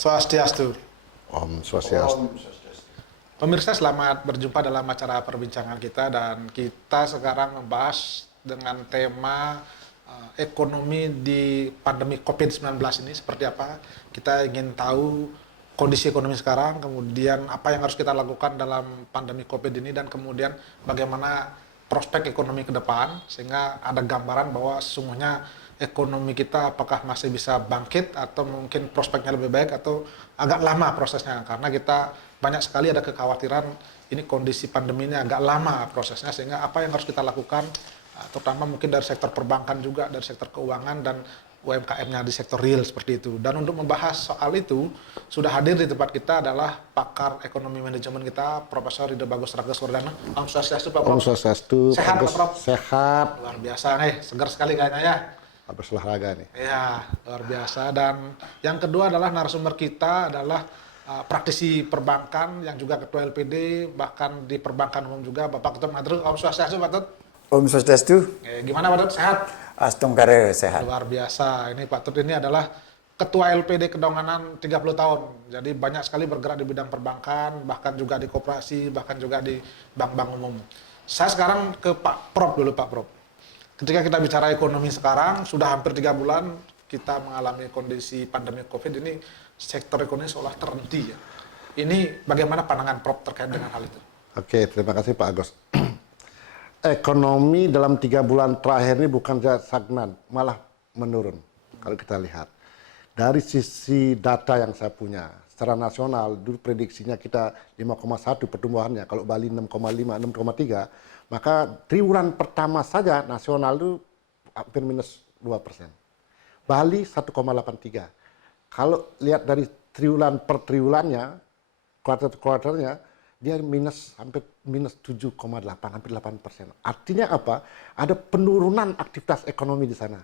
Swastiastu. Om Swastiastu. Pemirsa, selamat berjumpa dalam acara perbincangan kita, dan kita sekarang membahas dengan tema ekonomi di pandemi COVID-19 ini seperti apa. Kita ingin tahu kondisi ekonomi sekarang, kemudian apa yang harus kita lakukan dalam pandemi COVID ini, dan kemudian bagaimana prospek ekonomi ke depan, sehingga ada gambaran bahwa sesungguhnya ekonomi kita apakah masih bisa bangkit atau mungkin prospeknya lebih baik atau agak lama prosesnya, karena kita banyak sekali ada kekhawatiran ini kondisi pandemi ini agak lama prosesnya, sehingga apa yang harus kita lakukan terutama mungkin dari sektor perbankan juga, dari sektor keuangan dan UMKM-nya di sektor real seperti itu. Dan untuk membahas soal itu sudah hadir di tempat kita adalah pakar ekonomi manajemen kita, Profesor Ridho Bagus Ragaswardana. Om Swastiastu, Pak Prof. Om Swastiastu. Sehat, Pak Prof? Sehat. Luar biasa nih, segar sekali kayaknya ya. Habis olahraga nih. Ya, luar biasa. Dan yang kedua adalah narasumber kita adalah praktisi perbankan yang juga ketua LPD, bahkan di perbankan umum juga, Bapak Ketut Madru. Om Swastiastu, Pak Tut. Om Swastiastu. Gimana Pak Tut, sehat? Astungkare sehat. Luar biasa. Ini Pak Tut ini adalah ketua LPD Kedonganan 30 tahun. Jadi banyak sekali bergerak di bidang perbankan, bahkan juga di koperasi, bahkan juga di bank-bank umum. Saya sekarang ke Pak Prof dulu, Pak Prof. Ketika kita bicara ekonomi sekarang, sudah hampir 3 bulan kita mengalami kondisi pandemi COVID ini, sektor ekonomi seolah terhenti ya. Ini bagaimana pandangan Prof terkait dengan hal itu? Oke, terima kasih Pak Agus. Ekonomi dalam 3 bulan terakhir ini bukan saja stagnan, malah menurun. Kalau kita lihat. Dari sisi data yang saya punya, secara nasional, dulu prediksinya kita 5,1 pertumbuhannya, kalau Bali 6,5, 6,3, maka triwulan pertama saja nasional itu hampir minus 2%. Bali 1,83. Kalau lihat dari triwulan per triwulannya, kuarter-kuarternya, dia hampir minus 7,8, hampir 8%. Artinya apa? Ada penurunan aktivitas ekonomi di sana.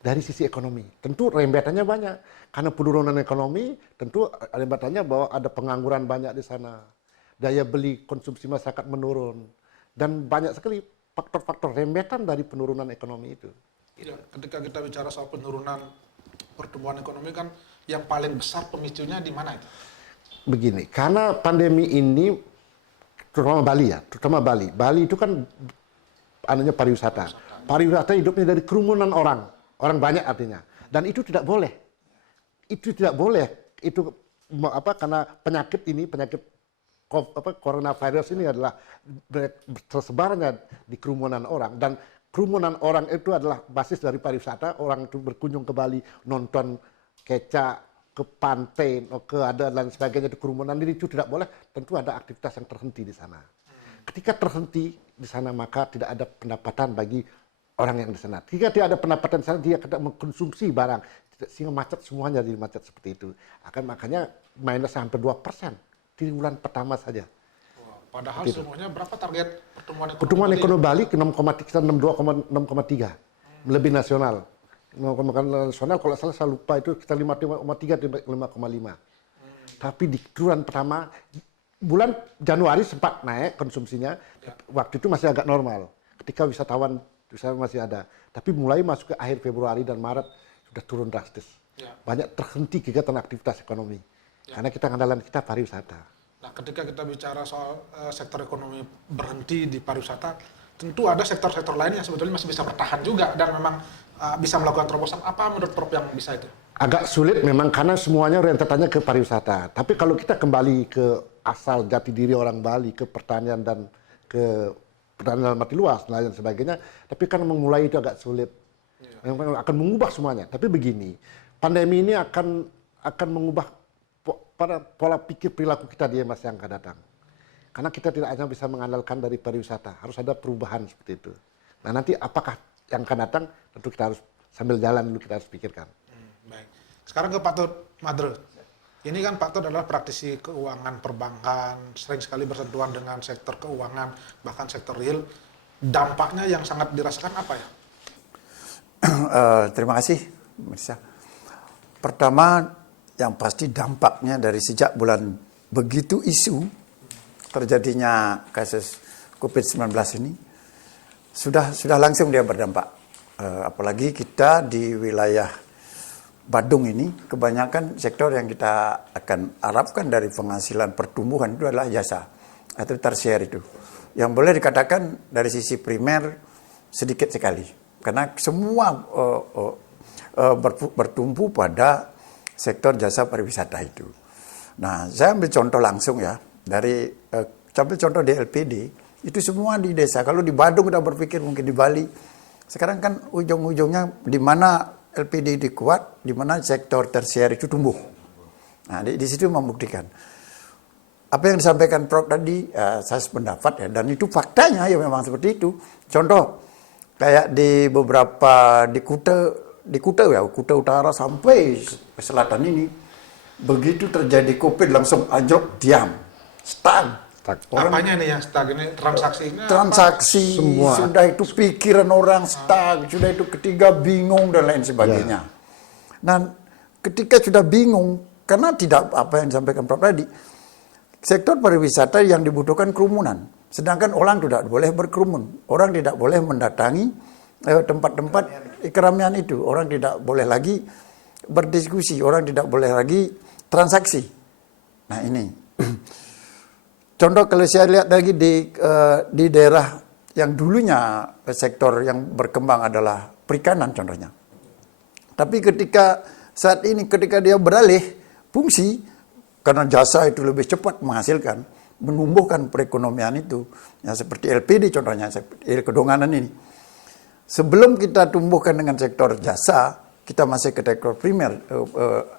Dari sisi ekonomi. Tentu rembetannya banyak. Karena penurunan ekonomi, tentu rembetannya bahwa ada pengangguran banyak di sana. Daya beli konsumsi masyarakat menurun. Dan banyak sekali faktor-faktor rembetan dari penurunan ekonomi itu. Ketika kita bicara soal penurunan pertumbuhan ekonomi, kan yang paling besar pemicunya di mana itu? Begini, karena pandemi ini, terutama Bali ya, terutama Bali. Bali itu kan anunya pariwisata. Pariwisata hidupnya dari kerumunan orang banyak artinya. Dan itu tidak boleh. Itu tidak boleh. Itu karena penyakit coronavirus ini adalah tersebarnya di kerumunan orang, dan kerumunan orang itu adalah basis dari pariwisata. Orang itu berkunjung ke Bali, nonton kecak, ke pantai, ada dan sebagainya, di kerumunan ini itu tidak boleh. Tentu ada aktivitas yang terhenti di sana. Ketika terhenti di sana, maka tidak ada pendapatan bagi orang yang di sana. Ketika tidak ada pendapatan di sana, dia tidak mengkonsumsi barang, sehingga macet, semuanya jadi macet seperti itu. Makanya minus hampir 2% di bulan pertama saja. Padahal semuanya berapa target pertumbuhan ekonomi? Pertumbuhan ekonomi Bali ke 6,3, lebih nasional. Nasional kalau saya lupa itu kita 5,3 ke 5,5. Tapi di triwulan pertama, bulan Januari sempat naik konsumsinya, waktu itu masih agak normal. Ketika wisatawan masih ada. Tapi mulai masuk ke akhir Februari dan Maret sudah turun drastis. Banyak terhenti kegiatan aktivitas ekonomi. Karena kita andalan kita pariwisata. Nah, ketika kita bicara soal sektor ekonomi berhenti di pariwisata, tentu ada sektor-sektor lain yang sebetulnya masih bisa bertahan juga dan memang bisa melakukan terobosan. Apa menurut Prof yang bisa itu? Agak sulit memang karena semuanya orientasinya ke pariwisata. Tapi kalau kita kembali ke asal jati diri orang Bali, ke pertanian dan ke pertanian dalam arti luas, nelayan dan sebagainya, tapi kan memulai itu agak sulit. Memang akan mengubah semuanya. Tapi begini, pandemi ini akan mengubah pada pola pikir perilaku kita di masa yang akan datang. Karena kita tidak hanya bisa mengandalkan dari pariwisata, harus ada perubahan seperti itu. Nah, nanti apakah yang akan datang, tentu kita harus sambil jalan dulu kita harus pikirkan. Baik. Sekarang ke Pak Tut Madru. Ini kan Pak Tut adalah praktisi keuangan perbankan, sering sekali bersentuhan dengan sektor keuangan, bahkan sektor real. Dampaknya yang sangat dirasakan apa ya? Terima kasih, Mirsa. Pertama, yang pasti dampaknya dari sejak bulan begitu isu terjadinya kasus COVID-19 ini sudah langsung dia berdampak. Apalagi kita di wilayah Badung ini kebanyakan sektor yang kita akan harapkan dari penghasilan pertumbuhan itu adalah jasa atau tersier itu. Yang boleh dikatakan dari sisi primer sedikit sekali. Karena semua bertumpu pada sektor jasa pariwisata itu. Nah, saya ambil contoh langsung ya. Ambil contoh di LPD, itu semua di desa. Kalau di Badung udah berpikir mungkin di Bali. Sekarang kan ujung-ujungnya di mana LPD itu kuat, di mana sektor tersier itu tumbuh. Nah, di situ membuktikan. Apa yang disampaikan Prof tadi, saya sependapat ya, dan itu faktanya ya memang seperti itu. Contoh, kayak di beberapa, di Kuta Utara sampai ke selatan ini, begitu terjadi COVID langsung anjlok, diam, stag. Apanya nih yang stag ini? Transaksinya? Transaksi, Semua. sudah itu pikiran orang stag, sudah itu ketiga bingung dan lain sebagainya. Nah, ketika sudah bingung, karena tidak apa yang disampaikan Prof tadi, sektor pariwisata yang dibutuhkan kerumunan. Sedangkan orang tidak boleh berkerumun. Orang tidak boleh mendatangi tempat-tempat keramaian itu. Orang tidak boleh lagi berdiskusi. Orang tidak boleh lagi transaksi. Nah ini. Contoh kalau saya lihat lagi di daerah yang dulunya sektor yang berkembang adalah perikanan contohnya. Tapi saat ini ketika dia beralih fungsi, karena jasa itu lebih cepat menghasilkan, menumbuhkan perekonomian itu. Ya, seperti LPD contohnya, seperti Kedonganan ini. Sebelum kita tumbuhkan dengan sektor jasa, kita masih ke sektor primer,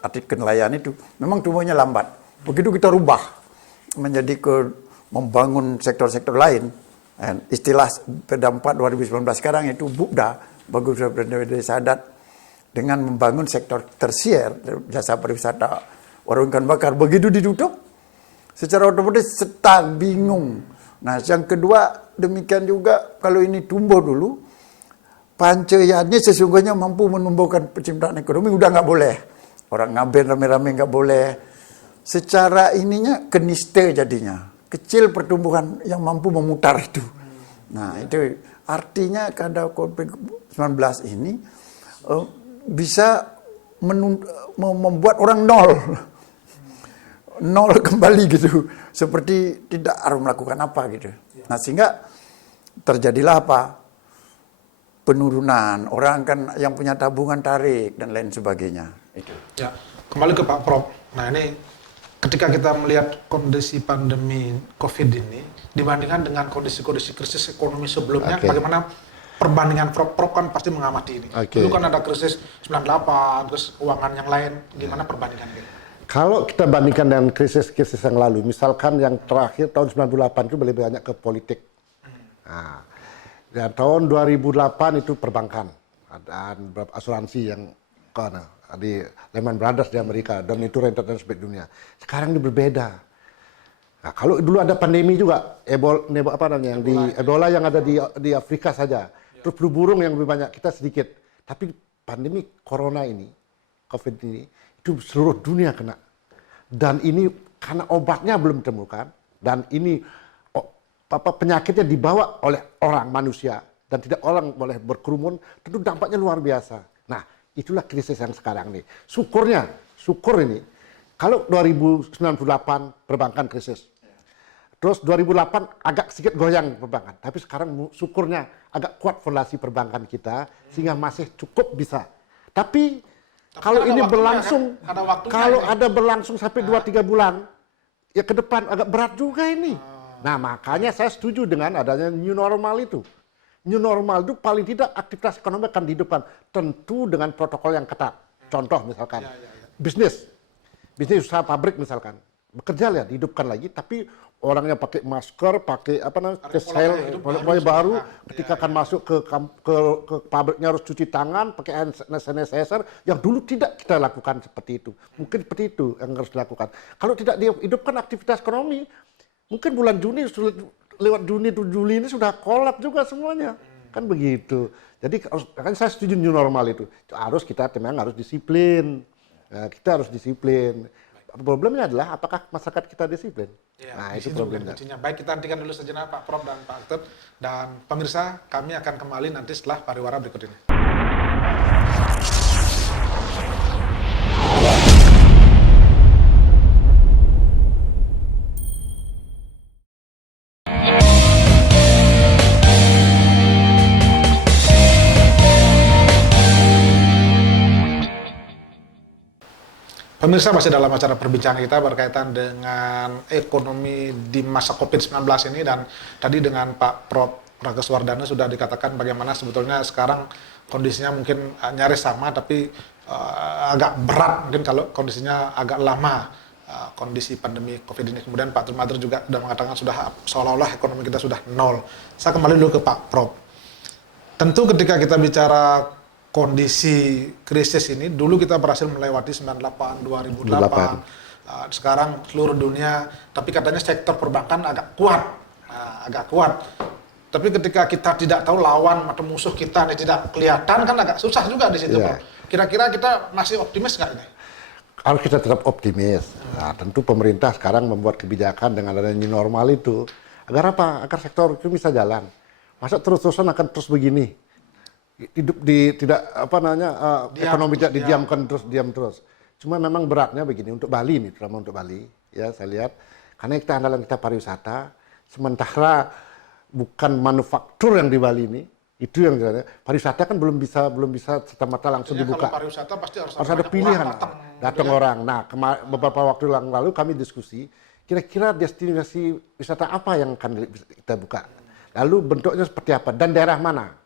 arti kenelayan itu, memang tumbuhnya lambat. Begitu kita rubah menjadi membangun sektor-sektor lain, istilah Perda 4 2019 sekarang itu BUPDA, Bagus Desa Adat, dengan membangun sektor tersier, jasa pariwisata, warung ikan bakar, begitu ditutup, secara otomatis stag, bingung. Nah, yang kedua, demikian juga kalau ini tumbuh dulu, pancayannya sesungguhnya mampu menumbuhkan penciptaan ekonomi, udah nggak boleh. Orang ngaben rame-rame nggak boleh. Secara ininya keniste jadinya. Kecil pertumbuhan yang mampu memutar itu. Nah, itu artinya kada COVID-19 ini bisa membuat orang nol kembali gitu, seperti tidak harus melakukan apa gitu. Nah, sehingga terjadilah apa? Penurunan, orang kan yang punya tabungan tarik dan lain sebagainya. Itu. Ya, kembali ke Pak Prof. Nah ini ketika kita melihat kondisi pandemi COVID ini dibandingkan dengan kondisi-kondisi krisis ekonomi sebelumnya, bagaimana perbandingan Prof kan pasti mengamati ini. Dulu kan ada krisis 98, terus keuangan yang lain, gimana perbandingan ini? Kalau kita bandingkan dengan krisis-krisis yang lalu, misalkan yang terakhir tahun 98 itu lebih banyak ke politik. Nah, dan tahun 2008 itu perbankan, ada beberapa asuransi yang di Lehman Brothers di Amerika, dan itu rentetan sebaik dunia. Sekarang ini berbeda. Nah, kalau dulu ada pandemi juga, Ebola yang ada di Afrika saja, terus flu burung yang lebih banyak, kita sedikit. Tapi pandemi corona ini, COVID ini, itu seluruh dunia kena. Dan ini karena obatnya belum ditemukan, dan ini penyakitnya dibawa oleh orang manusia, dan tidak orang boleh berkerumun, tentu dampaknya luar biasa. Nah, itulah krisis yang sekarang nih. Syukur ini, kalau 2098 perbankan krisis, terus 2008 agak sedikit goyang perbankan, tapi sekarang syukurnya agak kuat fondasi perbankan kita, sehingga masih cukup bisa. Tapi kalau ini berlangsung, kalau ada berlangsung sampai 2-3 bulan, ya ke depan agak berat juga ini. Nah, makanya saya setuju dengan adanya new normal itu. New normal itu paling tidak aktivitas ekonomi akan dihidupkan, tentu dengan protokol yang ketat. Contoh misalkan, bisnis usaha pabrik misalkan, bekerja ya dihidupkan lagi, tapi orangnya pakai masker, pakai face shield, pola baru, ketika akan masuk ke pabriknya harus cuci tangan, pakai hand sanitizer, yang dulu tidak kita lakukan seperti itu. Mungkin seperti itu yang harus dilakukan. Kalau tidak dihidupkan aktivitas ekonomi, mungkin bulan Juni, lewat Juli ini sudah kolap juga semuanya. Kan begitu. Jadi kan saya setuju new normal itu. Kita memang harus disiplin. Kita harus disiplin. Problemnya adalah apakah masyarakat kita disiplin? Ya, nah, itu problemnya. Baik, kita hentikan dulu sejenak Pak Prof dan Pak Aktep. Dan pemirsa, kami akan kembali nanti setelah pariwara berikut ini. Pemirsa, masih dalam acara perbincangan kita berkaitan dengan ekonomi di masa COVID-19 ini, dan tadi dengan Pak Prof. Prageswardana sudah dikatakan bagaimana sebetulnya sekarang kondisinya mungkin nyaris sama, tapi agak berat mungkin kalau kondisinya agak lama, kondisi pandemi COVID ini. Kemudian Pak Trumadir juga sudah mengatakan sudah seolah-olah ekonomi kita sudah nol. Saya kembali dulu ke Pak Prof. Tentu ketika kita bicara kondisi krisis ini, dulu kita berhasil melewati 98, 2008, sekarang seluruh dunia, tapi katanya sektor perbankan agak kuat. Tapi ketika kita tidak tahu lawan atau musuh kita ini tidak kelihatan, kan agak susah juga di situ. Yeah. Kira-kira kita masih optimis nggak ini? Kalau kita tetap optimis, nah, tentu pemerintah sekarang membuat kebijakan dengan adanya new normal itu, agar apa? Agar sektor itu bisa jalan. Masa terus-terusan akan terus begini? Hidup di tidak ekonomi tidak didiamkan diam terus. Cuma memang beratnya begini untuk Bali ini, terutama untuk Bali, ya saya lihat karena kita andalan kita pariwisata, sementara bukan manufaktur yang di Bali ini, itu yang pariwisata kan belum bisa serta-merta langsung dibuka. Kalau pariwisata pasti harus ada pilihan, datang orang. Nah, beberapa waktu yang lalu kami diskusi, kira-kira destinasi wisata apa yang akan kita buka, lalu bentuknya seperti apa dan daerah mana.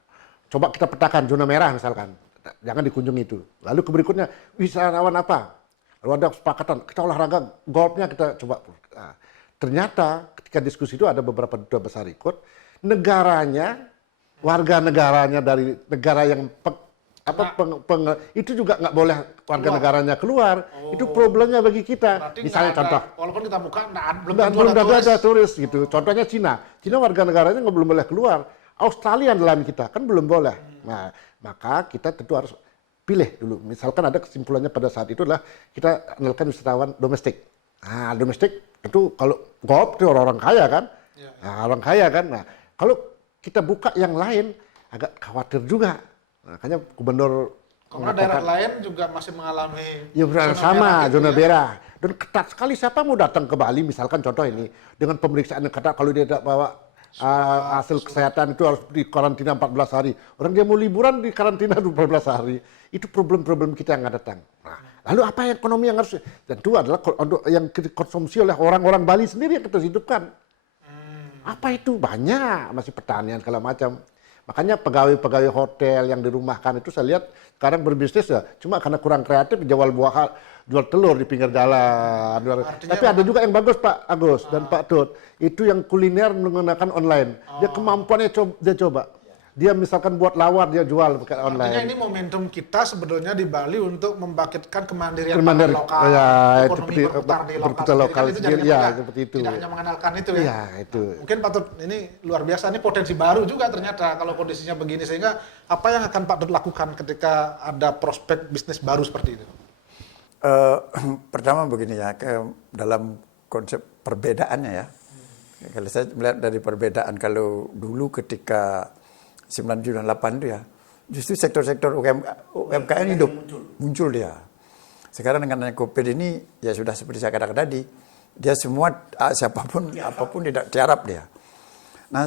Coba kita petakan zona merah misalkan, jangan dikunjungi itu. Lalu berikutnya wisatawan apa? Lalu ada kesepakatan, kita olahraga golfnya kita coba. Nah, ternyata ketika diskusi itu ada beberapa duta besar ikut, negaranya, warga negaranya dari negara yang itu juga nggak boleh warga negaranya keluar. Itu problemnya bagi kita. Berarti misalnya contoh, walaupun kita buka, belum ada turis gitu. Contohnya Cina warga negaranya nggak belum boleh keluar. Australia dalam kita kan belum boleh. Nah, maka kita tentu harus pilih dulu. Misalkan ada kesimpulannya pada saat itu adalah kita andalkan wisatawan domestik. Nah, domestik tentu kalau golf itu orang-orang kaya kan. Nah, orang kaya kan. Nah, kalau kita buka yang lain agak khawatir juga. Makanya gubernur karena daerah lain juga masih mengalami zona merah. Dan ketat sekali siapa mau datang ke Bali misalkan contoh ini dengan pemeriksaan yang ketat kalau dia tidak bawa hasil kesehatan itu harus di karantina 14 hari. Orang dia mau liburan di karantina 14 hari. Itu problem-problem kita yang datang. Nah, lalu apa ekonomi yang harus tentu adalah yang dikonsumsi oleh orang-orang Bali sendiri yang kita hidupkan. Apa itu? Banyak, masih pertanian segala macam. Makanya pegawai-pegawai hotel yang dirumahkan itu saya lihat sekarang berbisnis ya, cuma karena kurang kreatif jual telur di pinggir jalan. Tapi ada juga yang bagus Pak Agus dan Pak Tut, itu yang kuliner menggunakan online. Dia kemampuannya dia coba. Dia misalkan buat lawar dia jual pakai online. Artinya ini momentum kita sebetulnya di Bali untuk membangkitkan kemandirian lokal, ya, ekonomi berputar di lokal sendiri, seperti itu. Tidak hanya mengandalkan itu ya. Ya itu. Mungkin Pak Tut, ini luar biasa, ini potensi baru juga ternyata kalau kondisinya begini, sehingga apa yang akan Pak Tut lakukan ketika ada prospek bisnis baru seperti itu? Pertama begini ya, dalam konsep perbedaannya ya. Kalau saya melihat dari perbedaan, kalau dulu ketika 98 itu ya, justru sektor-sektor UMKM hidup, muncul dia. Sekarang dengan COVID ini, ya sudah seperti saya katakan tadi, dia semua siapapun, apapun tidak tiarap dia. Nah,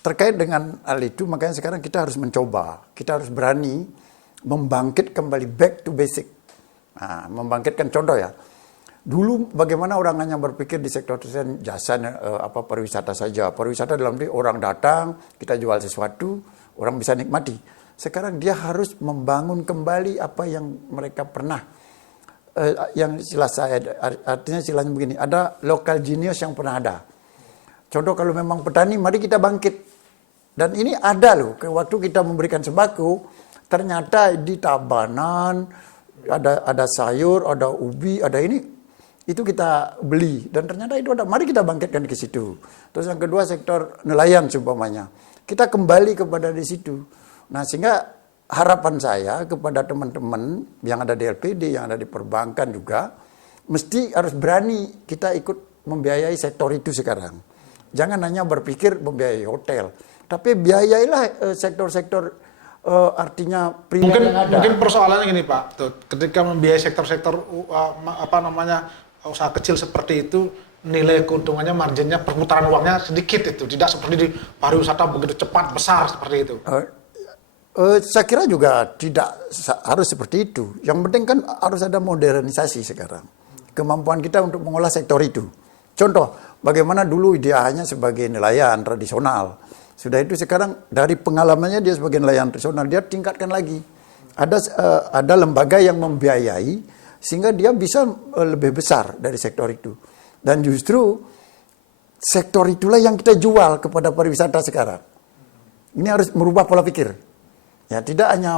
terkait dengan hal itu, makanya sekarang kita harus mencoba, kita harus berani membangkit kembali back to basic. Nah, membangkitkan contoh ya. Dulu bagaimana orang hanya berpikir di sektor jasa pariwisata saja. Pariwisata dalam arti orang datang, kita jual sesuatu, orang bisa nikmati. Sekarang dia harus membangun kembali apa yang mereka pernah. Yang istilah saya, artinya istilahnya begini, ada local genius yang pernah ada. Contoh kalau memang petani, mari kita bangkit. Dan ini ada loh, waktu kita memberikan sembako, ternyata di Tabanan, ada sayur, ada ubi, ada ini, itu kita beli dan ternyata itu ada. Mari kita bangkitkan ke situ. Terus yang kedua sektor nelayan seumpamanya, kita kembali kepada di situ. Nah sehingga harapan saya kepada teman-teman yang ada di LPD, yang ada di perbankan juga, mesti harus berani kita ikut membiayai sektor itu sekarang. Jangan hanya berpikir membiayai hotel, tapi biayailah sektor-sektor. Artinya mungkin persoalannya gini Pak Tut, ketika membiayai sektor-sektor usaha kecil seperti itu, nilai keuntungannya, marginnya, perputaran uangnya sedikit, itu tidak seperti di pariwisata begitu cepat besar seperti itu. Saya kira juga tidak harus seperti itu. Yang penting kan harus ada modernisasi sekarang. Kemampuan kita untuk mengolah sektor itu. Contoh, bagaimana dulu dia hanya sebagai nelayan tradisional. Sudah itu sekarang dari pengalamannya dia sebagai nelayan tradisional, dia tingkatkan lagi. Ada lembaga yang membiayai sehingga dia bisa lebih besar dari sektor itu. Dan justru sektor itulah yang kita jual kepada pariwisata sekarang. Ini harus merubah pola pikir. Ya, tidak hanya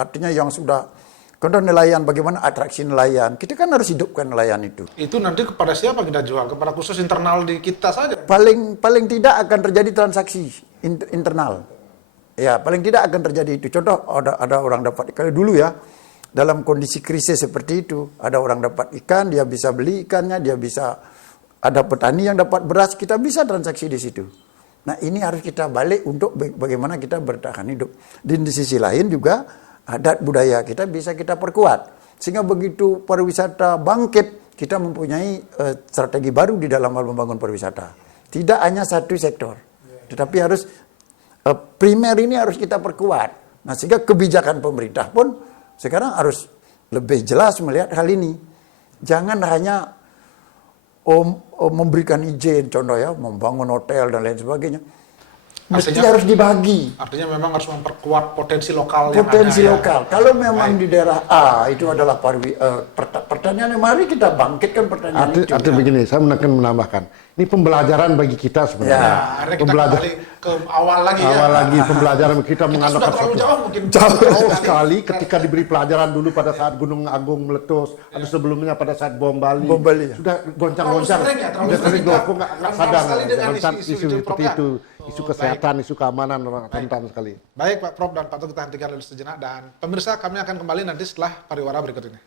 artinya yang sudah contoh nelayan, bagaimana atraksi nelayan. Kita kan harus hidupkan nelayan itu. Itu nanti kepada siapa kita jual? Kepada khusus internal di kita saja? Paling tidak akan terjadi transaksi internal. Ya, paling tidak akan terjadi itu. Contoh ada orang dapat ikan dulu ya. Dalam kondisi krisis seperti itu, ada orang dapat ikan, dia bisa beli ikannya, dia bisa ada petani yang dapat beras, kita bisa transaksi di situ. Nah, ini harus kita balik untuk bagaimana kita bertahan hidup. Dan di sisi lain juga adat budaya kita bisa kita perkuat. Sehingga begitu pariwisata bangkit, kita mempunyai strategi baru di dalam hal membangun pariwisata. Tidak hanya satu sektor, tetapi harus primer ini harus kita perkuat. Nah, sehingga kebijakan pemerintah pun sekarang harus lebih jelas melihat hal ini. Jangan hanya memberikan izin, contoh ya, membangun hotel dan lain sebagainya. Mesti harus dibagi. Artinya memang harus memperkuat potensi lokal Potensi yang ada, lokal. ya. Kalau memang di daerah A itu adalah pertanian, mari kita bangkitkan pertanian itu. Artinya begini, saya akan menambahkan. Ini pembelajaran bagi kita sebenarnya. Ya, akhirnya kita kembali ke awal lagi ya. Awal lagi pembelajaran kita Sudah mengandalkan terlalu jauh mungkin. jauh sekali ketika diberi pelajaran dulu pada saat Gunung Agung meletus, atau sebelumnya pada saat bom Bali. Bom Bali, ya. Sudah goncang-goncang. Terlalu sering Kok nggak sadar sekali dengan tentang isu-isu isu seperti Prof, ya. itu, isu kesehatan, isu keamanan orang rentan sekali. Baik Pak Prof dan Pak Tung, kita hentikan dulu sejenak, dan pemirsa kami akan kembali nanti setelah pariwara berikut ini.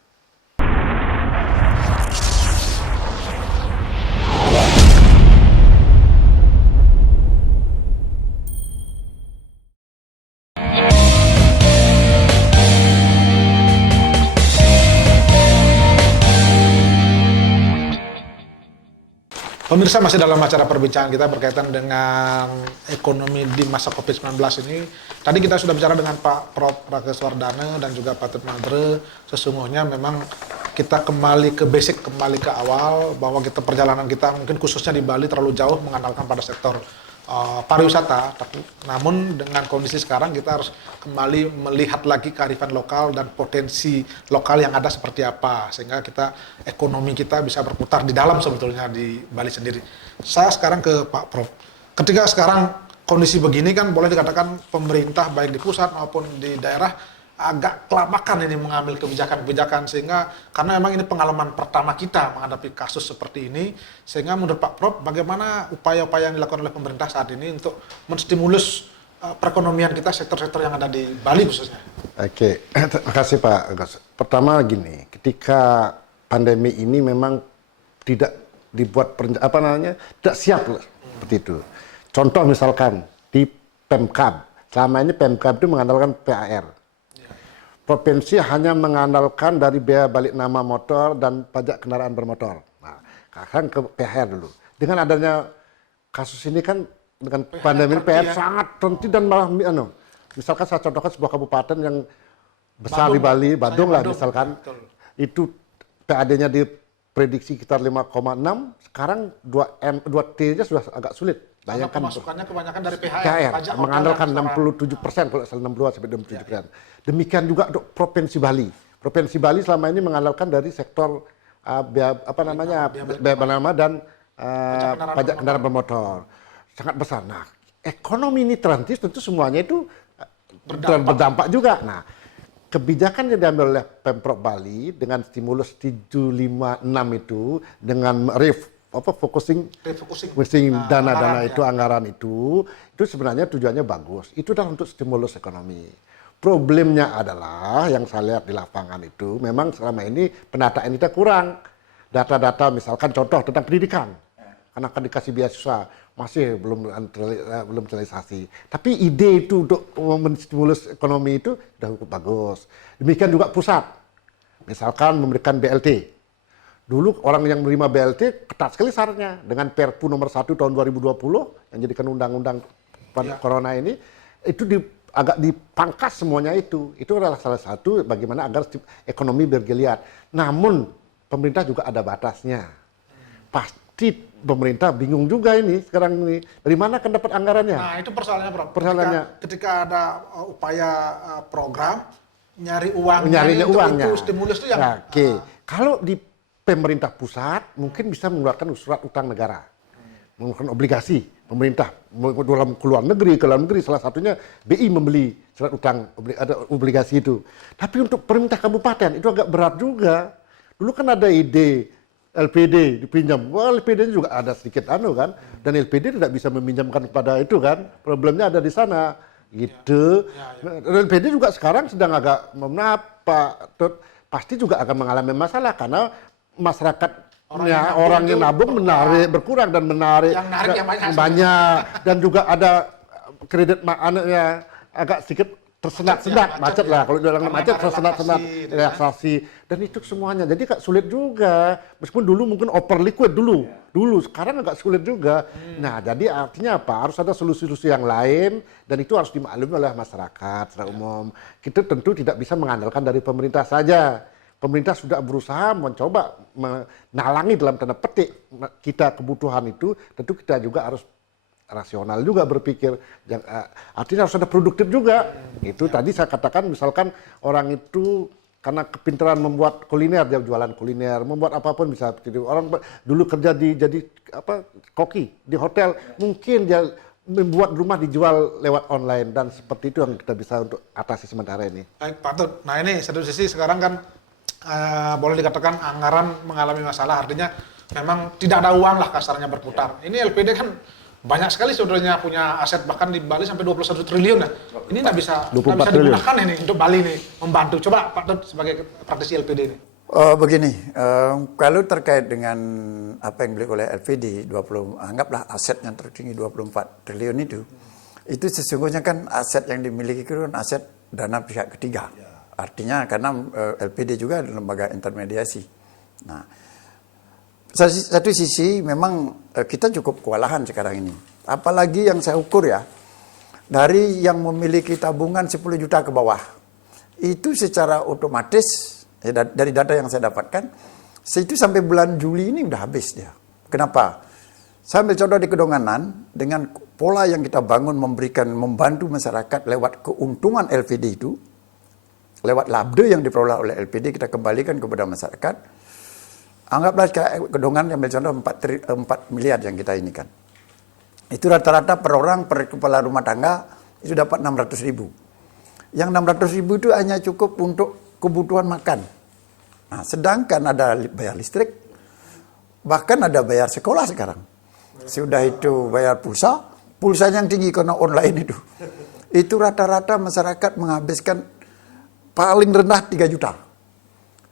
Pemirsa, masih dalam acara perbincangan kita berkaitan dengan ekonomi di masa COVID-19 ini. Tadi kita sudah bicara dengan Pak Prof. Rageswardana dan juga Pak Tut Madre. Sesungguhnya memang kita kembali ke basic, kembali ke awal, bahwa kita perjalanan kita mungkin khususnya di Bali terlalu jauh mengandalkan pada sektor pariwisata. Namun dengan kondisi sekarang kita harus kembali melihat lagi kearifan lokal dan potensi lokal yang ada seperti apa, sehingga ekonomi kita bisa berputar di dalam sebetulnya di Bali sendiri. Saya sekarang ke Pak Prof. Ketika sekarang kondisi begini kan boleh dikatakan pemerintah baik di pusat maupun di daerah agak kelabakan ini mengambil kebijakan-kebijakan, sehingga karena memang ini pengalaman pertama kita menghadapi kasus seperti ini, sehingga menurut Pak Prof, bagaimana upaya-upaya yang dilakukan oleh pemerintah saat ini untuk menstimulus perekonomian kita, sektor-sektor yang ada di Bali khususnya? Oke, terima kasih Pak Agus. Pertama gini, ketika pandemi ini memang tidak dibuat tidak siap seperti itu. Contoh misalkan di Pemkab, selama ini Pemkab itu mengandalkan PAR. Provinsi hanya mengandalkan dari biaya balik nama motor dan pajak kendaraan bermotor. Nah, sekarang ke PHR dulu. Dengan adanya kasus ini kan, dengan pandemi ini PHR sangat terhenti dan malah, misalkan saya contohkan sebuah kabupaten yang besar di Bali, Badung lah misalkan, itu PAD-nya diprediksi sekitar 5,6, sekarang 2T-nya sudah agak sulit. Bayangkan pemasukannya kebanyakan dari PHR, pajak mengandalkan 67%, kalau 62 sampai 67%. Demikian juga untuk Provinsi Bali. Provinsi Bali selama ini mengandalkan dari sektor biaya nama dan pajak kendaraan bermotor. Sangat besar. Nah, ekonomi ini terhenti, tentu semuanya itu berdampak juga. Nah, kebijakan yang diambil oleh Pemprov Bali dengan stimulus 756 itu, dengan refocusing dana-dana itu, anggaran itu sebenarnya tujuannya bagus. Itu adalah untuk stimulus ekonomi. Problemnya adalah yang saya lihat di lapangan itu memang selama ini penataan kita kurang. Data-data misalkan contoh tentang pendidikan, karena akan dikasih beasiswa masih belum terrealisasi. Tapi ide itu untuk menstimulus ekonomi itu sudah cukup bagus. Demikian juga pusat, misalkan memberikan BLT. Dulu orang yang menerima BLT ketat sekali syaratnya. Dengan Perpu nomor 1 tahun 2020 yang jadikan undang-undang corona ini, itu agak dipangkas semuanya itu adalah salah satu bagaimana agar ekonomi bergeliat. Namun pemerintah juga ada batasnya. Pasti pemerintah bingung juga ini sekarang ini. Dari mana akan dapat anggarannya? Nah, itu persoalannya, Prof. Persoalannya. Ketika ada upaya program nyari uangnya, Nyarinya uangnya. itu stimulus itu yang Nah, kalau di pemerintah pusat mungkin bisa mengeluarkan surat utang negara, mengeluarkan obligasi pemerintah dalam ke luar negeri, salah satunya BI membeli surat utang, ada obligasi itu. Tapi untuk pemerintah kabupaten itu agak berat juga. Dulu kan ada ide LPD dipinjam, wah LPD juga ada sedikit kan, dan LPD tidak bisa meminjamkan kepada itu kan, problemnya ada di sana. Gitu. Dan LPD juga sekarang sedang agak pasti juga akan mengalami masalah karena masyarakatnya orang yang nabung menarik berkurang dan menarik yang narik yang banyak dan juga ada kredit agak sedikit tersendat-sendat, macet lah. Kalau dalam macet tersendat-sendat, relaksasi. Dan itu semuanya. Jadi agak sulit juga. Meskipun dulu mungkin oper liquid dulu. Sekarang agak sulit juga. Nah, jadi artinya apa? Harus ada solusi-solusi yang lain dan itu harus dimaklumi oleh masyarakat secara umum. Kita tentu tidak bisa mengandalkan dari pemerintah saja. Pemerintah sudah berusaha mencoba menalangi dalam tanda petik kita kebutuhan itu, tentu kita juga harus rasional juga berpikir, artinya harus ada produktif juga. Itu tadi saya katakan, misalkan orang itu karena kepintaran membuat kuliner, dia jualan kuliner, membuat apapun bisa. Orang dulu kerja jadi koki di hotel, mungkin dia membuat rumah dijual lewat online dan seperti itu yang kita bisa untuk atasi sementara ini. Baik, Pak Tut. Nah ini satu sisi sekarang kan boleh dikatakan anggaran mengalami masalah, artinya memang tidak ada uang lah kasarnya berputar. Ini LPD kan banyak sekali sebetulnya punya aset, bahkan di Bali sampai 21 triliun ya. Ini nggak bisa digunakan ini untuk Bali ini membantu. Coba Pak Tut sebagai praktisi LPD ini. Begini, kalau terkait dengan apa yang dimiliki oleh LPD, anggaplah aset yang tertinggi 24 triliun itu sesungguhnya kan aset yang dimiliki itu kan aset dana pihak ketiga. Artinya karena LPD juga adalah lembaga intermediasi. Nah, satu sisi memang kita cukup kewalahan sekarang ini. Apalagi yang saya ukur ya, dari yang memiliki tabungan 10 juta ke bawah, itu secara otomatis, dari data yang saya dapatkan, itu sampai bulan Juli ini udah habis dia. Kenapa? Saya ambil contoh di Kedonganan, dengan pola yang kita bangun membantu masyarakat lewat keuntungan LPD itu, lewat labde yang diperoleh oleh LPD, kita kembalikan kepada masyarakat. Anggaplah Kedongan yang ambil contoh 4 miliar yang kita ini kan. Itu rata-rata per orang, per kepala rumah tangga, itu dapat 600 ribu. Yang 600 ribu itu hanya cukup untuk kebutuhan makan. Nah, sedangkan ada bayar listrik, bahkan ada bayar sekolah sekarang. Sudah itu bayar pulsa yang tinggi karena online itu. Itu rata-rata masyarakat menghabiskan paling rendah 3 juta.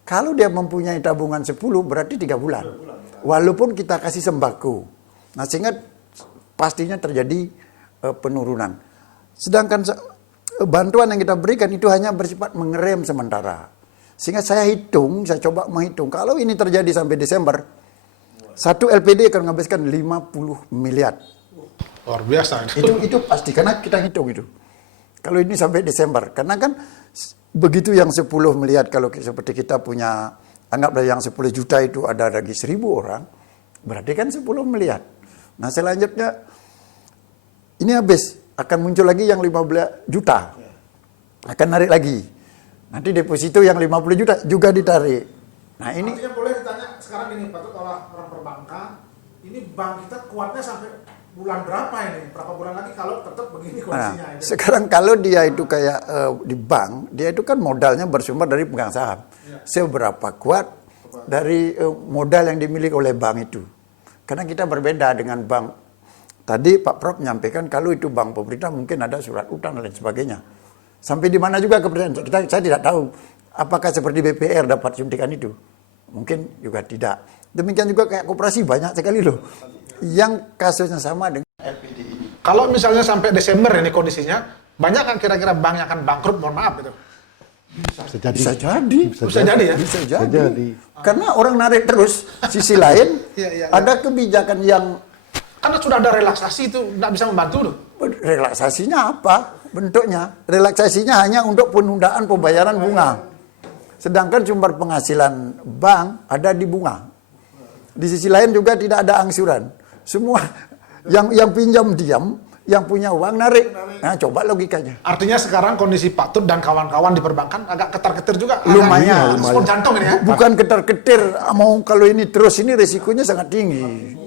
Kalau dia mempunyai tabungan 10 berarti 3 bulan. Walaupun kita kasih sembako. Nah, sehingga pastinya terjadi penurunan. Sedangkan bantuan yang kita berikan itu hanya bersifat mengerem sementara. Sehingga saya coba menghitung. Kalau ini terjadi sampai Desember, satu LPD akan menghabiskan 50 miliar. Luar biasa. Itu pasti, karena kita hitung itu. Kalau ini sampai Desember. Karena kan begitu yang 10 miliar, kalau seperti kita punya, anggaplah yang 10 juta itu ada lagi 1.000 orang, berarti kan 10 miliar. Nah, selanjutnya, ini habis, akan muncul lagi yang 15 juta. Akan narik lagi. Nanti deposito yang 50 juta juga ditarik. Nah, ini... Artinya boleh ditanya sekarang ini, Pak Tut, kalau orang perbankan, ini bank kita kuatnya sampai bulan berapa ini? Berapa bulan lagi kalau tetap begini kondisinya? Nah, sekarang kalau dia itu kayak di bank, dia itu kan modalnya bersumber dari pemegang saham. Ya. Seberapa kuat dari modal yang dimiliki oleh bank itu? Karena kita berbeda dengan bank. Tadi Pak Prof menyampaikan kalau itu bank pemerintah mungkin ada surat utang dan lain sebagainya. Sampai di mana juga kepercayaan saya tidak tahu. Apakah seperti BPR dapat suntikan itu? Mungkin juga tidak. Demikian juga kayak koperasi banyak sekali loh. Yang kasusnya sama dengan LPD ini. Kalau misalnya sampai Desember ini kondisinya, banyak kan kira-kira bank yang akan bangkrut, mohon maaf gitu. Bisa jadi. Karena orang narik terus. Sisi lain, ada kebijakan yang... Karena sudah ada relaksasi itu, nggak bisa membantu loh. Relaksasinya apa? bentuknya. Relaksasinya hanya untuk penundaan pembayaran bunga. Sedangkan sumber penghasilan bank ada di bunga. Di sisi lain juga tidak ada angsuran. Semua yang pinjam diam, yang punya uang narik. Nah, coba logikanya. Artinya sekarang kondisi Pak Tut dan kawan-kawan di perbankan agak ketar-ketir juga. Lumayan. Spon jantung ini ya. Bukan ketar-ketir, mau kalau ini terus ini resikonya sangat tinggi.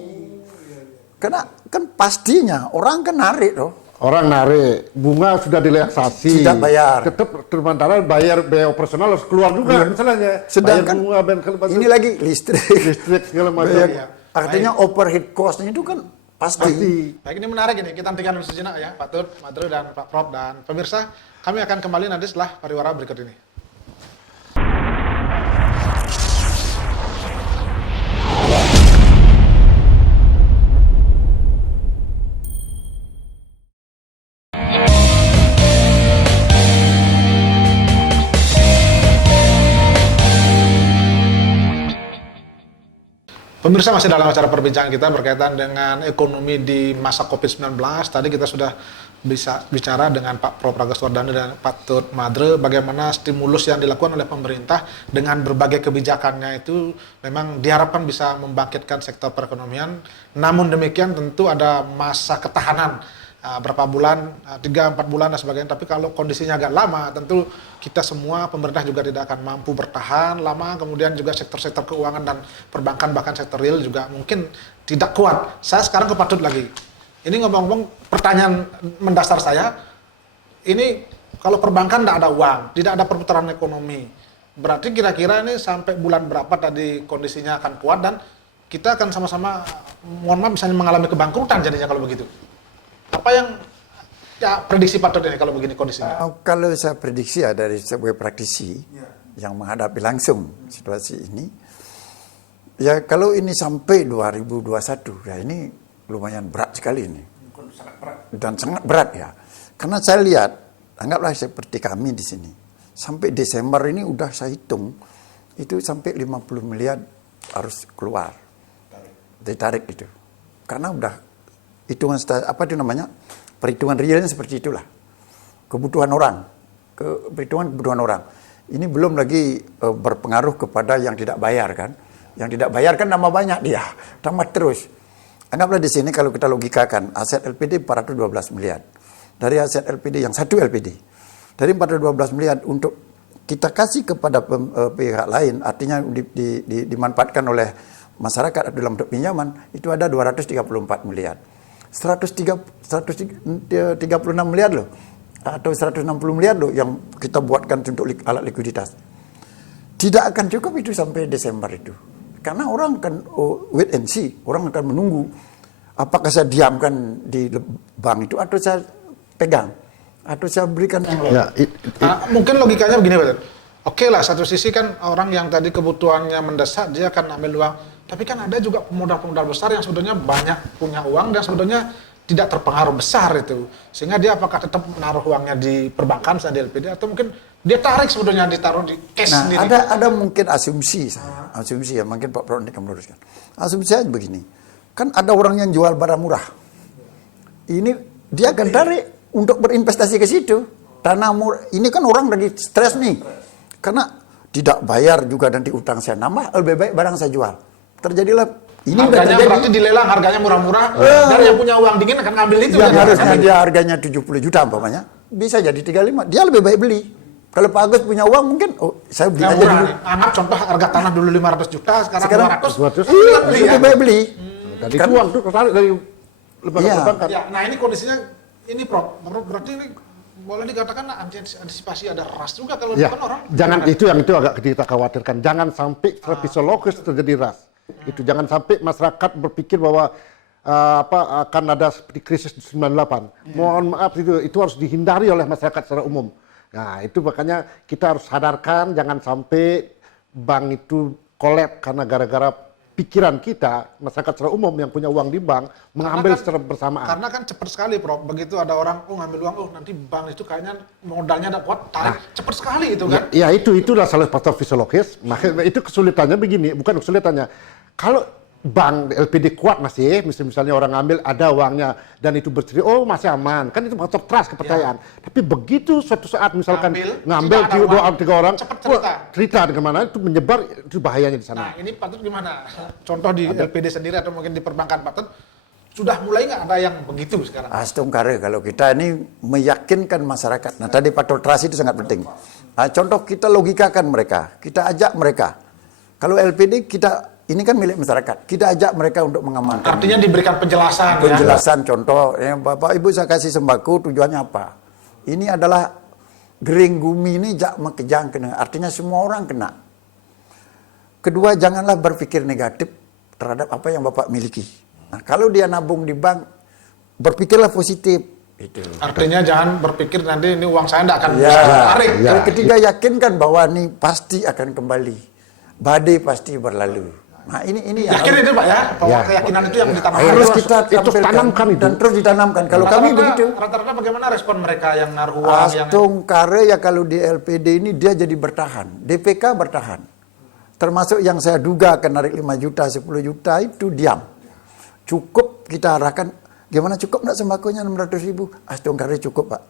Karena kan pastinya orang kan narik loh. Orang narik, bunga sudah direlaksasi. Tidak bayar. Tetap sementara bayar biaya operasional harus keluar juga misalnya. Sedangkan bayar bunga, ini lagi listrik. listrik segala macam. Bayar. Artinya overhead cost-nya itu kan pasti. Baik, ini menarik ini. Kita hentikan dulu sejenak ya, Pak Tut, Madru, dan Pak Prof. Dan pemirsa, kami akan kembali nanti setelah pariwara berikut ini. Pemirsa, masih dalam acara perbincangan kita berkaitan dengan ekonomi di masa COVID-19. Tadi kita sudah bisa bicara dengan Pak Prof. Pragaswardhana dan Pak Tut Madre bagaimana stimulus yang dilakukan oleh pemerintah dengan berbagai kebijakannya itu memang diharapkan bisa membangkitkan sektor perekonomian. Namun demikian tentu ada masa ketahanan berapa bulan, 3-4 bulan dan sebagainya. Tapi kalau kondisinya agak lama, tentu kita semua, pemerintah juga tidak akan mampu bertahan lama. Kemudian juga sektor-sektor keuangan dan perbankan, bahkan sektor real juga mungkin tidak kuat. Saya sekarang ke Pak Tut lagi. Ini ngomong-ngomong, pertanyaan mendasar saya, ini kalau perbankan tidak ada uang, tidak ada perputaran ekonomi, berarti kira-kira ini sampai bulan berapa tadi kondisinya akan kuat dan kita akan sama-sama, mohon maaf, misalnya mengalami kebangkrutan jadinya kalau begitu. Apa yang prediksi Pak Tut ini kalau begini kondisinya? Kalau saya prediksi ya dari sebagai praktisi yang menghadapi langsung situasi ini, ya kalau ini sampai 2021, ya ini lumayan berat sekali ini. Dan sangat berat ya. Karena saya lihat, anggaplah seperti kami di sini, sampai Desember ini udah saya hitung, itu sampai 50 miliar harus keluar. Ditarik itu. Karena udah hitungan apa itu namanya, perhitungan realnya seperti itulah, kebutuhan orang, perhitungan kebutuhan orang. Ini belum lagi berpengaruh kepada yang tidak bayar kan, yang tidak bayar kan tambah banyak dia, tambah terus. Anggaplah di sini kalau kita logikakan aset LPD 412 miliar, dari aset LPD yang satu LPD, dari 412 miliar untuk kita kasih kepada pihak lain, artinya dimanfaatkan oleh masyarakat dalam bentuk pinjaman, itu ada 234 miliar. 136 miliar loh, atau 160 miliar loh yang kita buatkan untuk alat likuiditas. Tidak akan cukup itu sampai Desember itu. Karena orang akan wait and see, orang akan menunggu apakah saya diamkan di bank itu atau saya pegang, atau saya berikan yang lain. Ya, Mungkin logikanya begini Pak Tut. Oke lah, satu sisi kan orang yang tadi kebutuhannya mendesak, dia akan ambil uang. Tapi kan ada juga pemodal-pemodal besar yang sebetulnya banyak punya uang dan sebetulnya tidak terpengaruh besar itu. Sehingga dia apakah tetap menaruh uangnya di perbankan, misalnya di LPD, atau mungkin dia tarik sebetulnya ditaruh di cash sendiri. Ada mungkin asumsi saya. Asumsi ya, mungkin Pak Prof akan meluruskan. Asumsi saya begini, kan ada orang yang jual barang murah. Ini dia akan tarik untuk berinvestasi ke situ. Tanah murah, ini kan orang lagi stres nih. Karena tidak bayar juga nanti utang saya nambah, lebih baik barang saya jual. Terjadilah ini udah harganya terjadi. berarti dilelang, harganya murah-murah, dan yang punya uang dingin akan ngambil itu. Yang kan? harusnya dia harganya 70 juta umpamanya, bisa jadi 35. Dia lebih baik beli. Kalau Pak Agus punya uang mungkin, saya beli Yang aja murah dulu. nih. Anggap contoh harga tanah dulu 500 juta, sekarang 200. 200. Iya, beli lebih ya. baik beli. dan itu uang tuh ketarik dari lembaga Iya. perbankan. Ya, nah ini kondisinya, ini Prof, berarti ini boleh dikatakan antisipasi ada ras juga kalau Ya, bukan orang. jangan itu yang itu agak kita khawatirkan. Jangan sampai fisiologis terjadi ras. Itu jangan sampai masyarakat berpikir bahwa akan ada seperti krisis 98. Mohon maaf itu harus dihindari oleh masyarakat secara umum. Nah, itu makanya kita harus sadarkan jangan sampai bank itu kolab karena gara-gara pikiran kita, masyarakat secara umum yang punya uang di bank mengambil secara bersamaan. Karena kan cepat sekali Prof, begitu ada orang ngambil uang, nanti bank itu kayaknya modalnya ada kuat, tarik cepat sekali itu kan. Ya itulah salah faktor fisiologis. Makanya itu kesulitannya begini, bukan kesulitannya. Kalau bank LPD kuat masih, misalnya orang ngambil ada uangnya dan itu bersih, oh masih aman, kan itu faktor trust kepercayaan. Tapi begitu suatu saat misalkan ngambil dua tiga orang, cerita dengan mana itu menyebar, itu bahayanya di sana. Nah ini Patut gimana? Contoh di LPD sendiri atau mungkin di perbankan Patut sudah mulai nggak ada yang begitu sekarang? Astungkare kalau kita ini meyakinkan masyarakat. Nah tadi faktor trust itu sangat penting. Nah, contoh kita logikakan mereka, kita ajak mereka. Kalau LPD kita ini kan milik masyarakat. Kita ajak mereka untuk mengamankan. Artinya diberikan penjelasan. Penjelasan contoh, Bapak Ibu saya kasih sembako tujuannya apa? Ini adalah gering gumi ini jak makejang kena. Artinya semua orang kena. Kedua, janganlah berpikir negatif terhadap apa yang Bapak miliki. Nah, kalau dia nabung di bank, berpikirlah positif. Itu. Artinya jangan berpikir nanti ini uang saya tidak akan bisa Ya, ditarik. yang ketiga yakinkan bahwa ini pasti akan kembali. Badai pasti berlalu. Nah ini Yakin itu Pak ya, bahwa keyakinan itu yang ditanamkan. harus kita itu tanamkan itu. dan terus ditanamkan. Kalau kami begitu. Rata-rata bagaimana respon mereka yang naruh uang yang Astungkare ya kalau di LPD ini dia jadi bertahan. DPK bertahan. Termasuk yang saya duga akan narik 5 juta, 10 juta itu diam. Cukup kita arahkan, gimana cukup enggak sembakonya 600 ribu? Astungkare cukup Pak.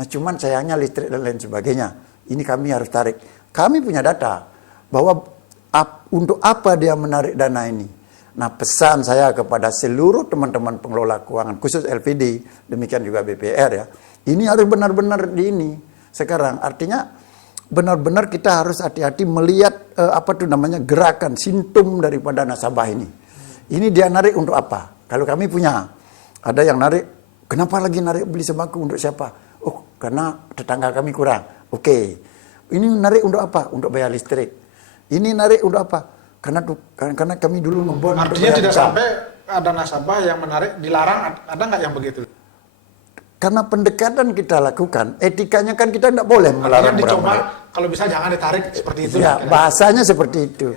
Nah cuman sayangnya listrik dan lain sebagainya. Ini kami harus tarik. Kami punya data bahwa untuk apa dia menarik dana ini. Nah pesan saya kepada seluruh teman-teman pengelola keuangan, khusus LPD, demikian juga BPR ya. Ini harus benar-benar di ini sekarang. Artinya benar-benar kita harus hati-hati melihat gerakan, simptom daripada nasabah ini. Ini dia narik untuk apa? Kalau kami punya, ada yang narik, kenapa lagi narik beli sembako untuk siapa? Oh, karena tetangga kami kurang. Oke. Ini narik untuk apa? Untuk bayar listrik. Ini narik untuk apa? Karena kami dulu ngebon. Artinya tidak sampai ada nasabah yang menarik dilarang, ada nggak yang begitu? Karena pendekatan kita lakukan, etikanya kan kita tidak boleh melarang dicoba, kalau bisa jangan ditarik seperti itu. Ya, bahasanya seperti itu.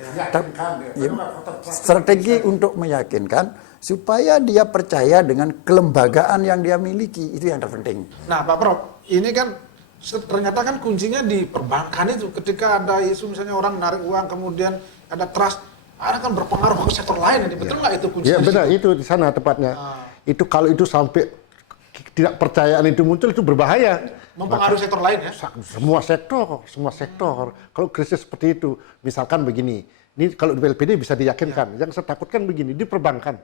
Strategi untuk meyakinkan supaya dia percaya dengan kelembagaan yang dia miliki, itu yang terpenting. Nah Pak Prof, ini kan ternyata kan kuncinya di perbankan itu. Ketika ada isu misalnya orang menarik uang kemudian ada trust, kan berpengaruh ke sektor lain. Betul nggak itu kuncinya? Ya benar, itu di sana tepatnya. Itu kalau itu sampai tidak percayaan itu muncul, itu berbahaya. Mempengaruhi sektor lain ya? Semua sektor. Kalau krisis seperti itu, misalkan begini, ini kalau di LPD bisa diyakinkan. Yang saya takutkan begini, di perbankan,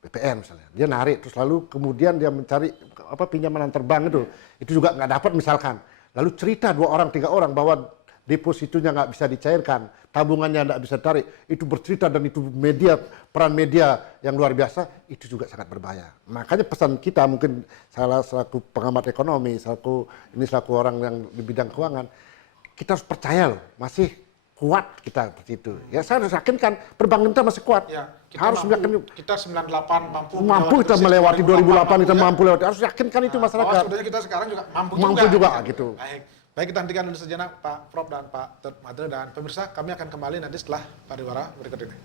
BPN misalnya, dia narik terus lalu kemudian dia mencari pinjaman antar bank itu juga nggak dapat misalkan, lalu cerita 2 orang 3 orang bahwa depositonya nggak bisa dicairkan, tabungannya nggak bisa tarik, itu bercerita dan itu peran media yang luar biasa, itu juga sangat berbahaya. Makanya pesan kita mungkin salah selaku pengamat ekonomi, selaku orang yang di bidang keuangan, kita harus percaya loh, masih kuat kita seperti itu. Ya saya harus yakinkan perbankan kita masih kuat. Ya, harus yakin kita 98 mampu kita melewati 2008 kita mampu lewati. Harus yakinkan itu masyarakat. Sebenarnya kita sekarang juga mampu juga gitu. Baik kita hentikan dulu sejenak Pak Prof dan Pak Madre, dan pemirsa kami akan kembali nanti setelah pariwara berikut ini.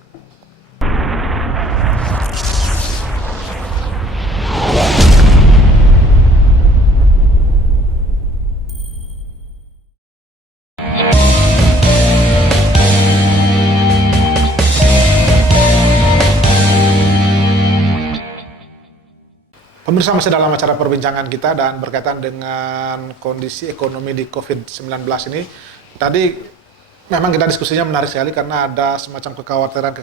Pemirsa, masih dalam acara perbincangan kita dan berkaitan dengan kondisi ekonomi di COVID-19 ini. Tadi memang kita diskusinya menarik sekali karena ada semacam kekhawatiran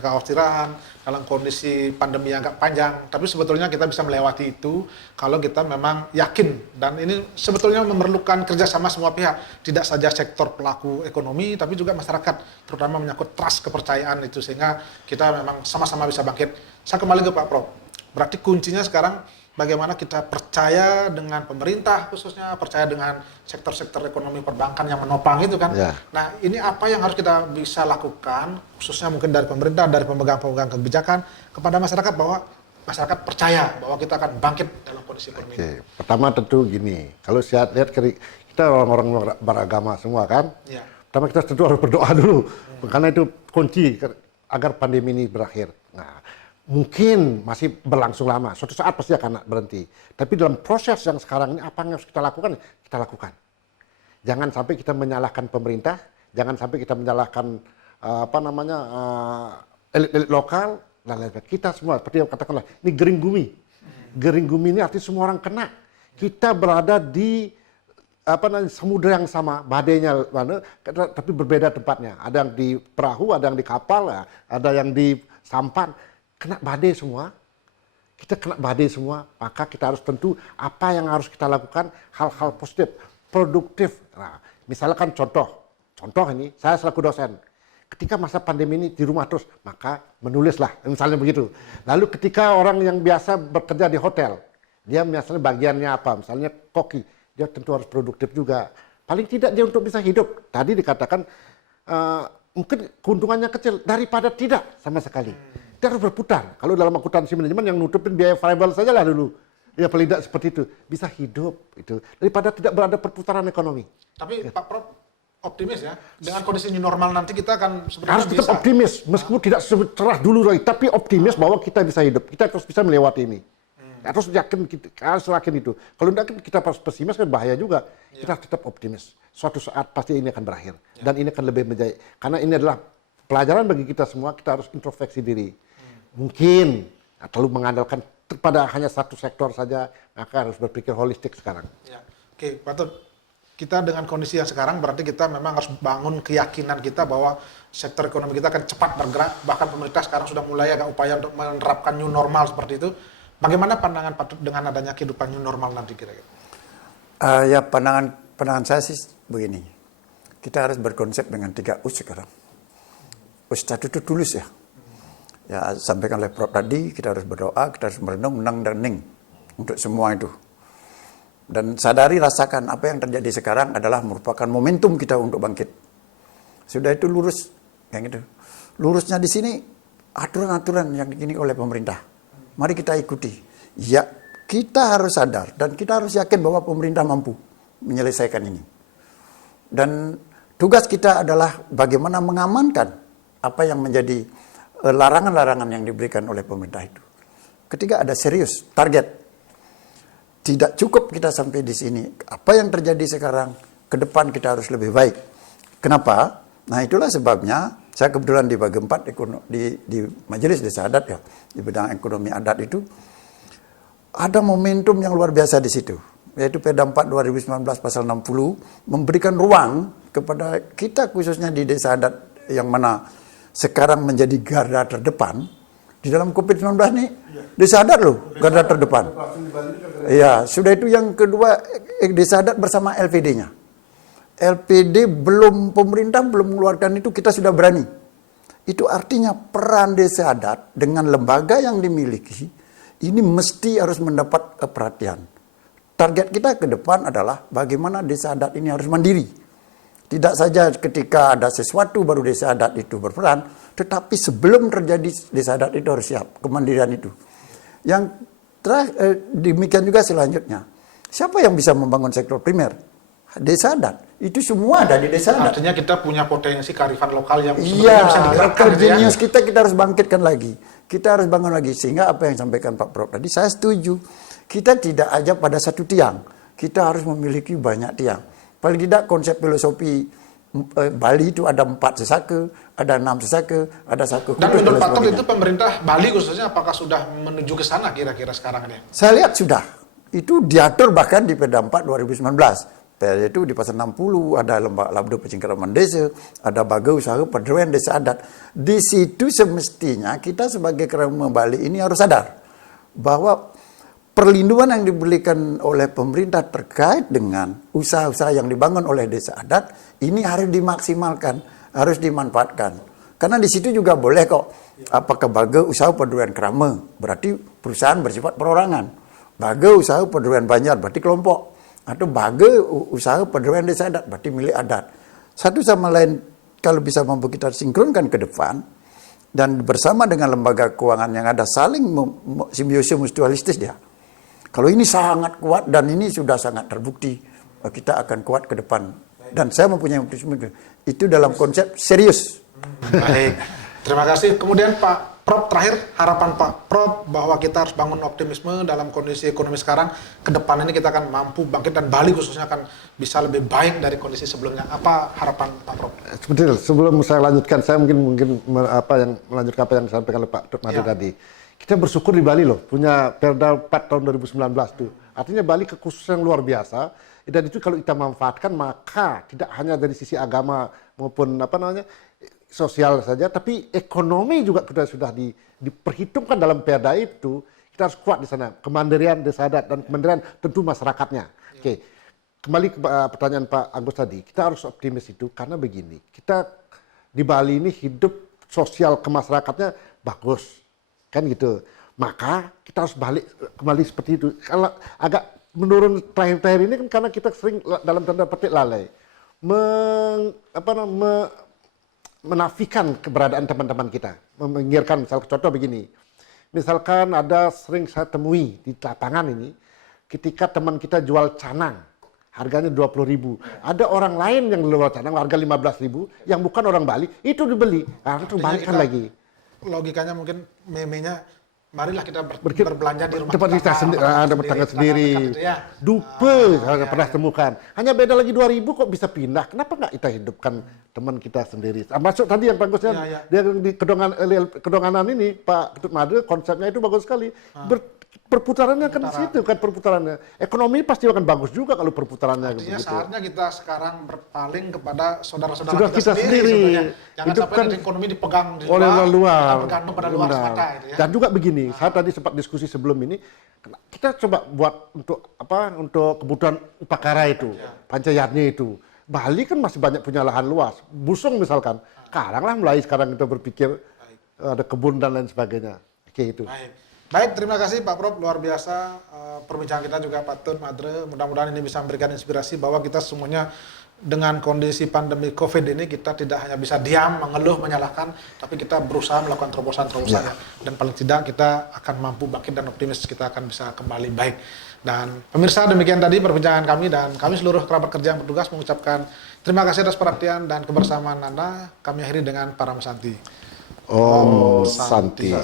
dalam kondisi pandemi yang agak panjang. Tapi sebetulnya kita bisa melewati itu kalau kita memang yakin. Dan ini sebetulnya memerlukan kerjasama semua pihak. Tidak saja sektor pelaku ekonomi, tapi juga masyarakat. Terutama menyangkut trust, kepercayaan itu. Sehingga kita memang sama-sama bisa bangkit. Saya kembali ke Pak Prof. Berarti kuncinya sekarang bagaimana kita percaya dengan pemerintah khususnya, percaya dengan sektor-sektor ekonomi perbankan yang menopang itu kan. Ya. Nah ini apa yang harus kita bisa lakukan, khususnya mungkin dari pemerintah, dari pemegang-pemegang kebijakan, kepada masyarakat bahwa masyarakat percaya bahwa kita akan bangkit dalam kondisi ekonomi. Oke. Pertama tentu gini, kalau saya lihat kita orang-orang beragama semua kan, ya. Pertama kita tentu harus berdoa dulu, karena itu kunci agar pandemi ini berakhir. Nah, mungkin masih berlangsung lama, suatu saat pasti akan berhenti. Tapi dalam proses yang sekarang ini apa yang harus kita lakukan? Kita lakukan. Jangan sampai kita menyalahkan pemerintah, jangan sampai kita menyalahkan elit-elit lokal, dan lain sebagainya. Kita semua, seperti yang katakanlah, ini gering gumi. Gering gumi ini artinya semua orang kena. Kita berada di samudera yang sama, badainya mana, tapi berbeda tempatnya. Ada yang di perahu, ada yang di kapal, ada yang di sampan. Kena badai semua. Kita kena badai semua, maka kita harus tentu apa yang harus kita lakukan, hal-hal positif, produktif. Nah, misalkan contoh ini, saya selaku dosen, ketika masa pandemi ini di rumah terus, maka menulislah, misalnya begitu. Lalu ketika orang yang biasa bekerja di hotel, dia misalnya bagiannya apa, misalnya koki, dia tentu harus produktif juga. Paling tidak dia untuk bisa hidup. Tadi dikatakan mungkin keuntungannya kecil daripada tidak sama sekali. Dia harus berputar. Kalau dalam akuntansi manajemen yang nutupin biaya variabel saja lah dulu. Ya paling tidak seperti itu. Bisa hidup itu daripada tidak berada perputaran ekonomi. Tapi Pak Prof optimis ya, dengan kondisi new normal nanti kita akan sebenarnya Harus tetap bisa. optimis, meskipun tidak cerah dulu Roy, tapi optimis bahwa kita bisa hidup. Kita terus bisa melewati ini. Harus yakin, harus yakin itu. Kalau tidak kita pesimis kan bahaya juga. Kita harus tetap optimis. Suatu saat pasti ini akan berakhir. Dan ini akan lebih menjadi, karena ini adalah pelajaran bagi kita semua, kita harus introspeksi diri. Mungkin terlalu mengandalkan pada hanya satu sektor saja, maka harus berpikir holistik sekarang. Ya. Oke, Pak Tut. Kita dengan kondisi yang sekarang berarti kita memang harus bangun keyakinan kita bahwa sektor ekonomi kita akan cepat bergerak. Bahkan pemerintah sekarang sudah mulai agak upaya untuk menerapkan new normal seperti itu. Bagaimana pandangan Pak Tut dengan adanya kehidupan new normal nanti kira-kira? Ya pandangan saya sih begini. Kita harus berkonsep dengan 3 us sekarang. Us satu itu tulus ya. Ya sampaikan oleh Prof tadi, kita harus berdoa, kita harus merenung, menang dan ning untuk semua itu. Dan sadari, rasakan apa yang terjadi sekarang adalah merupakan momentum kita untuk bangkit. Sudah itu lurus, yang itu. Lurusnya di sini aturan-aturan yang diini oleh pemerintah. Mari kita ikuti. Ya, kita harus sadar dan kita harus yakin bahwa pemerintah mampu menyelesaikan ini. Dan tugas kita adalah bagaimana mengamankan apa yang menjadi larangan-larangan yang diberikan oleh pemerintah itu. Ketiga, ada serius, target. Tidak cukup kita sampai di sini. Apa yang terjadi sekarang, ke depan kita harus lebih baik. Kenapa? Nah itulah sebabnya, saya kebetulan di bagi 4 di Majelis Desa Adat ya, di bidang ekonomi adat itu, ada momentum yang luar biasa di situ. Yaitu Perda 4 2019 pasal 60, memberikan ruang kepada kita khususnya di desa adat yang mana sekarang menjadi garda terdepan. Di dalam COVID-19 ini, desa adat loh, garda terdepan. Ya, sudah itu yang kedua, desa adat bersama LPD-nya. LPD pemerintah belum mengeluarkan itu, kita sudah berani. Itu artinya peran desa adat dengan lembaga yang dimiliki, ini mesti harus mendapat perhatian. Target kita ke depan adalah bagaimana desa adat ini harus mandiri. Tidak saja ketika ada sesuatu baru desa adat itu berperan, tetapi sebelum terjadi desa adat itu harus siap, kemandirian itu. Yang demikian juga selanjutnya. Siapa yang bisa membangun sektor primer? Desa adat. Itu semua ada di desa adat. Artinya kita punya potensi kearifan lokal yang Iya, sebenarnya bisa digerakkan. local genius kita harus bangkitkan lagi. Kita harus bangun lagi. Sehingga apa yang disampaikan Pak Prof tadi, saya setuju. Kita tidak aja pada satu tiang. Kita harus memiliki banyak tiang. Paling tidak konsep filosofi Bali itu ada 4 sesaka, ada 6 sesaka, ada saka kudus. Dan menurut Pak Tut itu pemerintah Bali khususnya apakah sudah menuju ke sana kira-kira sekarang ini? Saya lihat sudah. Itu diatur bahkan di Perda 4 2019. Itu di pasal 60 ada lembaga labdo pencengkeraman desa, ada baga usaha perdewan desa adat. Di situ semestinya kita sebagai kerama Bali ini harus sadar bahwa perlindungan yang diberikan oleh pemerintah terkait dengan usaha-usaha yang dibangun oleh desa adat ini harus dimaksimalkan, harus dimanfaatkan. Karena di situ juga boleh kok, apakah baga usaha perdewan kerama, berarti perusahaan bersifat perorangan. Baga usaha perdewan banjar, berarti kelompok. Atau baga usaha perdewan desa adat, berarti milik adat. Satu sama lain kalau bisa mampu kita sinkronkan ke depan, dan bersama dengan lembaga keuangan yang ada saling simbiosis mutualistis dia. Kalau ini sangat kuat dan ini sudah sangat terbukti, kita akan kuat ke depan. Dan saya mempunyai optimisme itu dalam konsep serius. Baik, terima kasih. Kemudian Pak Prof, terakhir harapan Pak Prof bahwa kita harus bangun optimisme dalam kondisi ekonomi sekarang. Ke depan ini kita akan mampu bangkit dan Bali khususnya akan bisa lebih baik dari kondisi sebelumnya. Apa harapan Pak Prof? Sebentar, sebelum saya lanjutkan, saya mungkin melanjutkan apa yang disampaikan oleh Pak Dr. Madri tadi. Kita bersyukur di Bali loh, punya Perda 4 tahun 2019 tuh. Artinya Bali kekhususan yang luar biasa. Dan itu kalau kita manfaatkan, maka tidak hanya dari sisi agama maupun sosial saja, tapi ekonomi juga sudah diperhitungkan dalam perda itu. Kita harus kuat di sana. Kemandirian desa adat dan kemandirian tentu masyarakatnya. Oke. Kembali ke pertanyaan Pak Agus tadi, kita harus optimis itu karena begini. Kita di Bali ini hidup sosial ke masyarakatnya bagus, kan gitu. Maka kita harus kembali seperti itu. Kalau agak menurun terakhir-terakhir ini kan karena kita sering dalam tanda petik lalai menafikan keberadaan teman-teman kita, meminggirkan. Misal contoh begini, misalkan ada sering saya temui di lapangan ini, ketika teman kita jual canang, harganya 20.000, ada orang lain yang jual canang harga 15.000, yang bukan orang Bali, itu dibeli, karena itu balikan lagi. Logikanya mungkin meme-nya, marilah kita berbelanja di rumah tetangga sendiri. Dupe saya pernah temukan. Hanya beda lagi 2.000 kok bisa pindah. Kenapa nggak kita hidupkan teman kita sendiri? Masuk tadi yang bagusnya dia di kedonganan ini Pak Ketut Madri, konsepnya itu bagus sekali. Perputarannya kan di situ kan perputarannya. Ekonomi pasti akan bagus juga kalau perputarannya begitu. Artinya saatnya kita sekarang berpaling kepada saudara-saudara Sudah kita sendiri. Jangan Itu sampai kan ekonomi dipegang di oleh luar. kita bergantung pada luar semata itu ya. Dan juga begini, saya tadi sempat diskusi sebelum ini, kita coba buat untuk kebutuhan upakara itu, pancayatnya itu. Bali kan masih banyak punya lahan luas. Busung misalkan, mulai sekarang kita berpikir ada kebun dan lain sebagainya. Oke itu. Baik, terima kasih Pak Prof, luar biasa perbincangan kita juga Pak Tun Madre. Mudah-mudahan ini bisa memberikan inspirasi bahwa kita semuanya dengan kondisi pandemi COVID ini kita tidak hanya bisa diam, mengeluh, menyalahkan, tapi kita berusaha melakukan terobosan-terobosan dan paling tidak kita akan mampu bangkit dan optimis kita akan bisa kembali baik. Dan pemirsa, demikian tadi perbincangan kami dan kami seluruh kerabat kerja yang bertugas mengucapkan terima kasih atas perhatian dan kebersamaan Anda. Kami akhiri dengan Paramesanti. Om Santi.